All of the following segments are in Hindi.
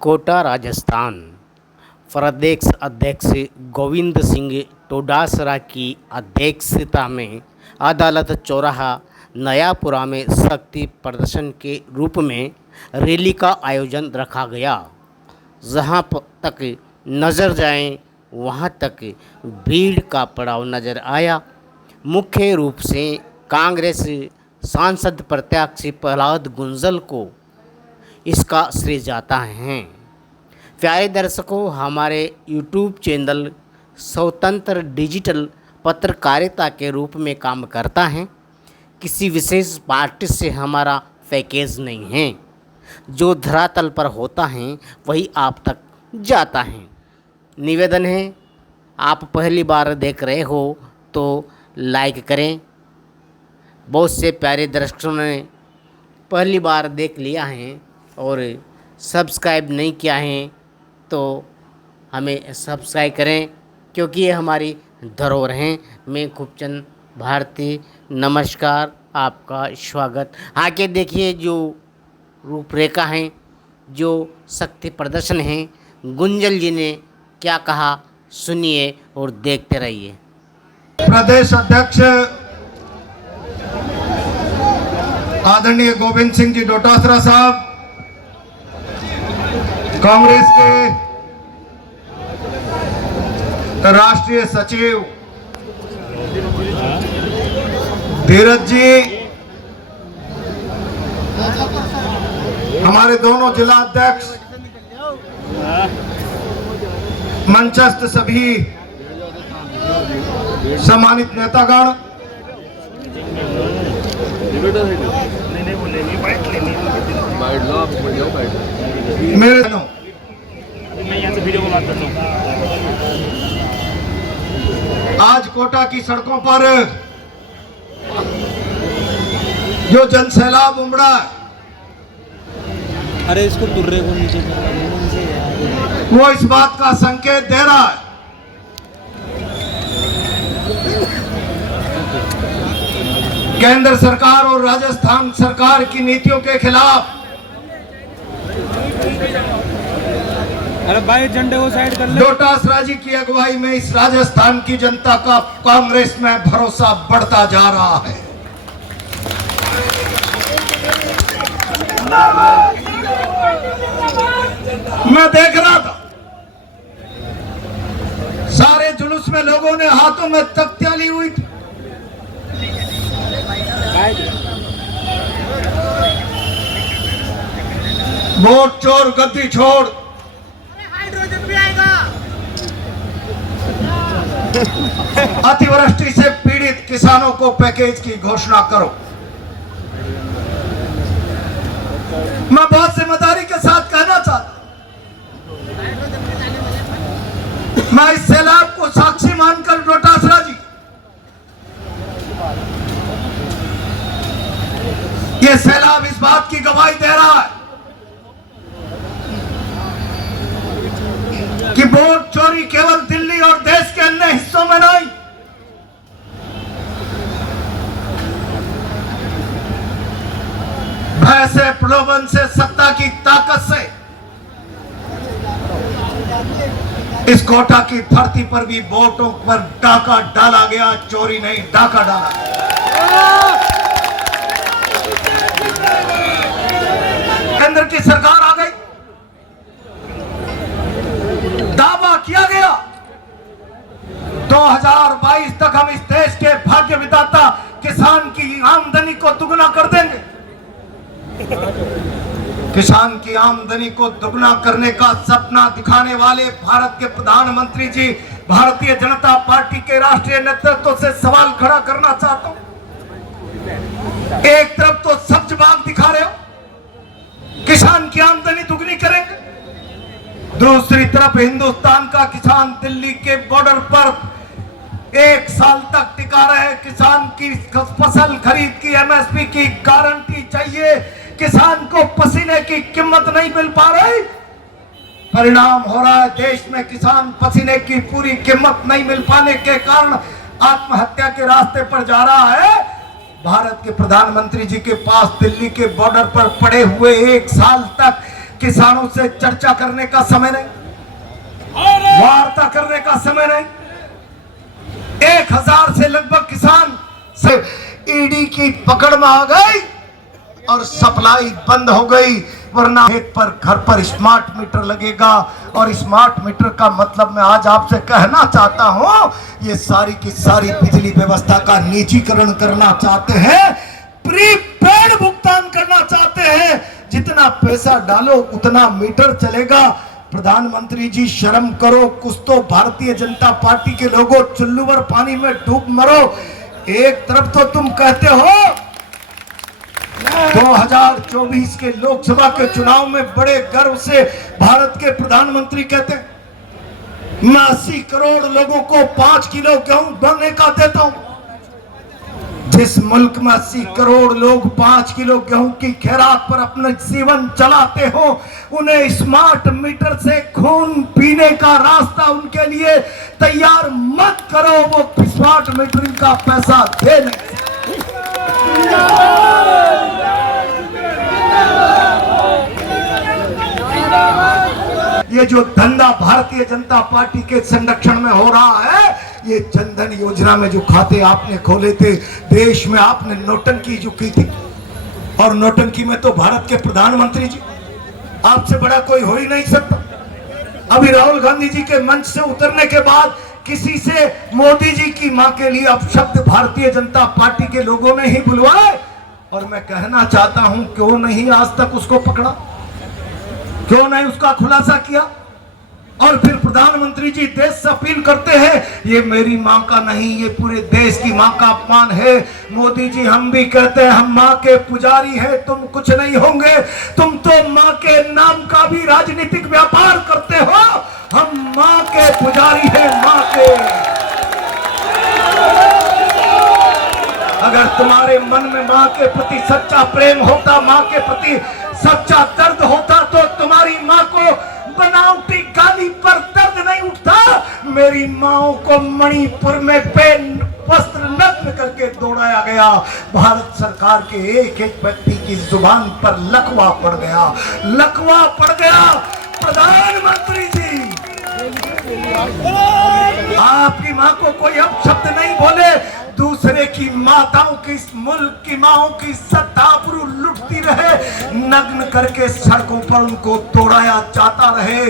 कोटा राजस्थान प्रदेश अध्यक्ष गोविंद सिंह डोटासरा की अध्यक्षता में अदालत चौराहा नयापुरा में शक्ति प्रदर्शन के रूप में रैली का आयोजन रखा गया। जहां तक नज़र जाए वहां तक भीड़ का पड़ाव नज़र आया। मुख्य रूप से कांग्रेस सांसद प्रत्याशी प्रहलाद गुंजल को इसका श्रेय जाता है। प्यारे दर्शकों, हमारे यूट्यूब चैनल स्वतंत्र डिजिटल पत्रकारिता के रूप में काम करता है। किसी विशेष पार्टी से हमारा पैकेज नहीं है। जो धरातल पर होता है वही आप तक जाता है। निवेदन है, आप पहली बार देख रहे हो तो लाइक करें। बहुत से प्यारे दर्शकों ने पहली बार देख लिया है और सब्सक्राइब नहीं किया है तो हमें सब्सक्राइब करें, क्योंकि ये हमारी धरोहर हैं। मैं खूबचंद भारती, नमस्कार, आपका स्वागत। आके देखिए जो रूपरेखा है, जो शक्ति प्रदर्शन है, गुंजल जी ने क्या कहा, सुनिए और देखते रहिए। प्रदेश अध्यक्ष आदरणीय गोविंद सिंह जी डोटासरा साहब, कांग्रेस के राष्ट्रीय सचिव धीरज जी, हमारे दोनों जिला अध्यक्ष, मंचस्थ सभी सम्मानित नेतागण, मेरे आज कोटा की सड़कों पर जो जनसैलाब उमड़ा, अरे इसको टुर्रे को नीचे वो इस बात का संकेत दे रहा है केंद्र सरकार और राजस्थान सरकार की नीतियों के खिलाफ। अरे भाई झंडे को साइड कर ले। डोटासरा जी की अगुवाई में इस राजस्थान की जनता का कांग्रेस में भरोसा बढ़ता जा रहा है। मैं देख रहा था सारे जुलूस में लोगों ने हाथों में तख्तियां ली हुई थी। वोट चोर गद्दी छोड़, अतिवृष्टि से पीड़ित किसानों को पैकेज की घोषणा करो। मैं बहुत जिम्मेदारी के साथ कहना चाहता हूं, मैं इस सैलाब को साक्षी मानकर डोटासरा जी, ये सैलाब इस बात की गवाही दे रहा है कि वोट चोरी केवल दिल्ली और देश के अन्य हिस्सों में नहीं, भय से, प्रलोभन से, सत्ता की ताकत से इस कोटा की धरती पर भी वोटों पर डाका डाला गया। चोरी नहीं, डाका डाला गया। केंद्र की सरकार आ गई, दावा किया गया 2022 तक हम इस देश के भाग्य विधाता किसान की आमदनी को दुगना कर देंगे। किसान की आमदनी को दुगना करने का सपना दिखाने वाले भारत के प्रधानमंत्री जी, भारतीय जनता पार्टी के राष्ट्रीय नेतृत्व से सवाल खड़ा करना चाहता हूं। एक तरफ तो सब्ज बाग दिखा रहे हो, किसान की आमदनी दुगनी करेंगे, दूसरी तरफ हिंदुस्तान का किसान दिल्ली के बॉर्डर पर 1 साल तक टिका रहे। किसान की फसल खरीद की एमएसपी की गारंटी चाहिए, किसान को पसीने की कीमत नहीं मिल पा रही। परिणाम हो रहा है देश में किसान पसीने की पूरी कीमत नहीं मिल पाने के कारण आत्महत्या के रास्ते पर जा रहा है। भारत के प्रधानमंत्री जी के पास दिल्ली के बॉर्डर पर पड़े हुए 1 साल तक किसानों से चर्चा करने का समय नहीं, वार्ता करने का समय नहीं। 1000 से लगभग किसान से ईडी की पकड़ में आ गई और सप्लाई बंद हो गई। वरना एक पर घर पर स्मार्ट मीटर लगेगा, और स्मार्ट मीटर का मतलब मैं आज आपसे कहना चाहता हूं, ये सारी की सारी बिजली व्यवस्था का निजीकरण करना चाहते हैं, प्रीपेड भुगतान करना चाहते हैं। जितना पैसा डालो उतना मीटर चलेगा। प्रधानमंत्री जी शर्म करो, कुछ तो भारतीय जनता पार्टी के लोगों, चुल्लू भर पानी में डूब मरो। एक तरफ तो तुम कहते हो 2024 के लोकसभा के चुनाव में बड़े गर्व से भारत के प्रधानमंत्री कहते हैं मैं 80 करोड़ लोगों को 5 किलो गेहूं भरने का देता हूं। जिस मुल्क में 80 करोड़ लोग 5 किलो गेहूं की खैरात पर अपना जीवन चलाते हो, उन्हें स्मार्ट मीटर से खून पीने का रास्ता उनके लिए तैयार मत करो। वो स्मार्ट मीटरिंग का पैसा दे नहीं। ये जो धंधा भारतीय जनता पार्टी के संरक्षण में हो रहा है, ये जनधन योजना में जो खाते आपने खोले थे, देश में आपने नोटंकी जो की थी, और नोटंकी में तो भारत के प्रधानमंत्री जी, आपसे बड़ा कोई हो ही नहीं सकता। अभी राहुल गांधी जी के मंच से उतरने के बाद किसी से मोदी जी की मां के लिए अपशब्द भारतीय जनता पार्टी के लोगों ने ही बुलवाए। और मैं कहना चाहता हूं, क्यों नहीं आज तक उसको पकड़ा, क्यों नहीं उसका खुलासा किया? और फिर प्रधानमंत्री जी देश से अपील करते हैं, ये मेरी मां का नहीं, ये पूरे देश की मां का अपमान है। मोदी जी, हम भी कहते हैं हम मां के पुजारी हैं, तुम कुछ नहीं होंगे। तुम तो मां के नाम का भी राजनीतिक व्यापार करते हो। हम मां के पुजारी हैं, मां के। अगर तुम्हारे मन में मां के प्रति सच्चा प्रेम होता, मां के प्रति सच्चा दर्द होता, तो तुम्हारी मां को बनावटी गाली पर दर्द नहीं उठता। मेरी माओ को मणिपुर में वस्त्र नग्न करके दौड़ाया गया। भारत सरकार के एक एक व्यक्ति की जुबान पर लकवा पड़ गया, लकवा पड़ गया। प्रधानमंत्री जी, आपकी मां को कोई अपशब्द नहीं बोले। दूसरे की माताओं की, इस मुल्क की माओं की सत्ताबरू लुटती रहे, नग्न करके सड़कों पर उनको तोड़ाया जाता रहे,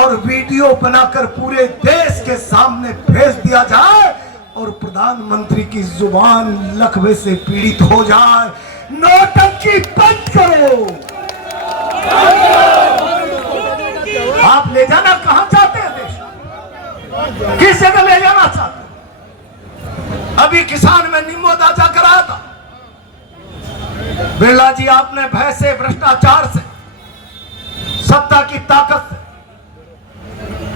और वीडियो बनाकर पूरे देश के सामने भेज दिया जाए, और प्रधानमंत्री की जुबान लकवे से पीड़ित हो जाए। नोटंकी बंद करो। आप ले जाना कहां चाहते हैं देश, किस जगह ले जाना चाहते हैं? अभी किसान में निम्बोदा जाकर आया था। बिरला जी, आपने भय से, भ्रष्टाचार से, सत्ता की ताकत से,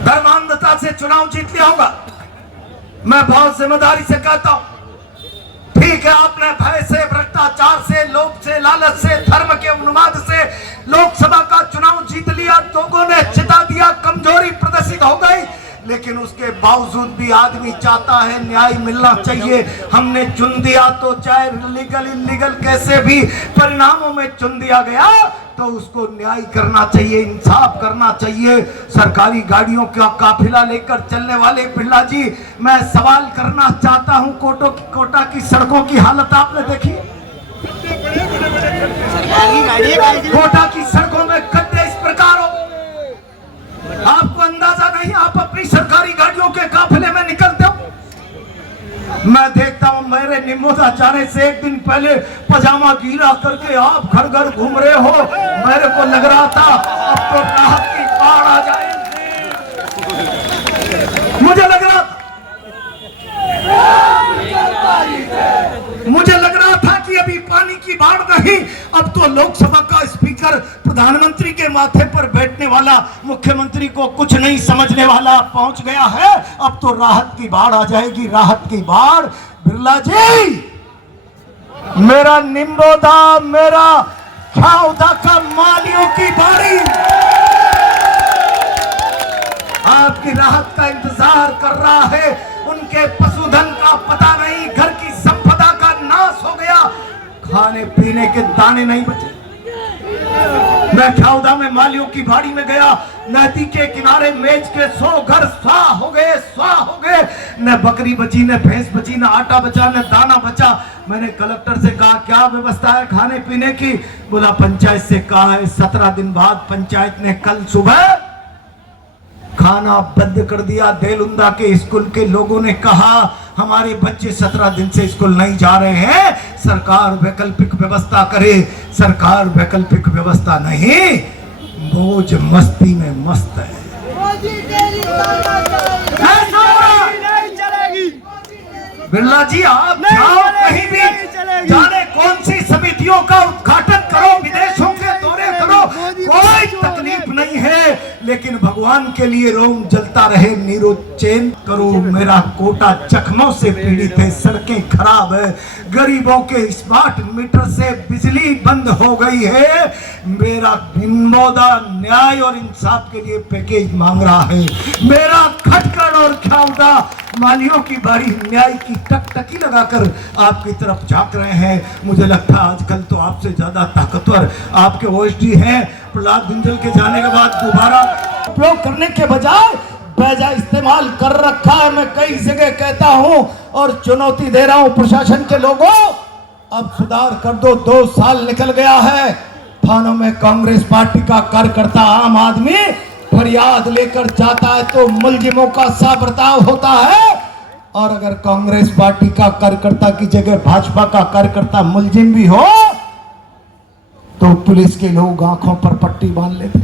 धर्मांधता से चुनाव जीत लिया होगा। मैं बहुत जिम्मेदारी से कहता हूं, ठीक है, आपने भय से, भ्रष्टाचार से, लोभ से, लालच से, धर्म के उन्माद से लोकसभा का चुनाव जीत लिया, लोगों ने चिता दिया, कमजोरी प्रदर्शित हो गई। लेकिन उसके बावजूद भी आदमी चाहता है न्याय मिलना चाहिए। हमने चुन दिया तो चाहे लीगल इलीगल कैसे भी परिणामों में चुन दिया गया, तो उसको न्याय करना चाहिए, इंसाफ करना चाहिए। सरकारी गाड़ियों का काफिला लेकर चलने वाले बिरला जी, मैं सवाल करना चाहता हूं, कोटा की सड़कों की हालत आपने देखी? कोटा की सड़कों में गड्ढे इस प्रकार हो, आपको अंदाजा नहीं। आप अपनी सरकारी गाड़ियों के काफिले में निकलते हो। मैं देखता हूं, मेरे निम्बोदा जाने से एक दिन पहले पजामा गीला करके आप घर घर घूम रहे हो। मेरे को लग रहा था अब तो राहत की बाढ़ आ जाए। मुझे लग रहा था कि अभी पानी की बाढ़ नहीं, अब तो लोकसभा का स्पीकर प्रधानमंत्री के माथे पर बैठने वाला, मुख्यमंत्री को कुछ नहीं समझने वाला पहुंच गया है। अब तो राहत की बाढ़ आ जाएगी, राहत की बाढ़। बिरला जी, मेरा निम्बोदा, मेरा खाउदा का मालियों की बाड़ी आपकी राहत का इंतजार कर रहा है। उनके पशुधन का पता नहीं, घर की संपदा का नाश हो गया, खाने पीने के दाने नहीं बचे। मैं ख्याउदा में मालियों की बाड़ी में गया, नदी के किनारे मेज के 100 घर स्वाह हो गए। न बकरी बची, न भैंस बची, न आटा बचा, न दाना बचा। मैंने कलेक्टर से कहा क्या व्यवस्था है खाने पीने की? बोला पंचायत से कहा है। 17 दिन बाद पंचायत ने कल सुबह खाना बंद कर दिया। देलुंदा के स्कूल के लोगों ने कहा हमारे बच्चे 17 दिन से स्कूल नहीं जा रहे हैं, सरकार वैकल्पिक व्यवस्था करे। सरकार वैकल्पिक व्यवस्था नहीं, मौज मस्ती में मस्त है। बिरला जी आप जाओ कहीं भी, जाने कौन सी समितियों का उद्घाटन करो, विदेशों के दौरे करो, कोई तकलीफ नहीं है, लेकिन भगवान के लिए रोम जलता रहे, नीरो चैन करो। मेरा कोटा जख्मों से पीड़ित है, सड़कें खराब है, गरीबों के स्मार्ट मीटर से बिजली बंद हो गई है। मेरा बिनमौदा न्याय और इंसाफ के लिए पैकेज मांग रहा है। मेरा खटकड़ और ख्याउदा मालियों की बारी न्याय की टकटकी लगाकर आपकी तरफ झांक रहे हैं। मुझे लगता है आजकल तो आपसे ज्यादा ताकतवर आपके ओएसडी हैं। प्रहलाद गुंजल के जाने के बाद दोबारा उपयोग करने के बजाय बेजा इस्तेमाल कर रखा है। मैं कई जगह कहता हूं और चुनौती दे रहा हूं प्रशासन के लोगों, अब सुधार कर दो। 2 साल निकल गया है, थानों में कांग्रेस पार्टी का कार्यकर्ता आम आदमी फरियाद लेकर जाता है तो मुलजिमों का सा बर्ताव होता है, और अगर कांग्रेस पार्टी का कार्यकर्ता की जगह भाजपा का कार्यकर्ता मुलजिम भी हो तो पुलिस के लोग आंखों पर पट्टी बांध लेते।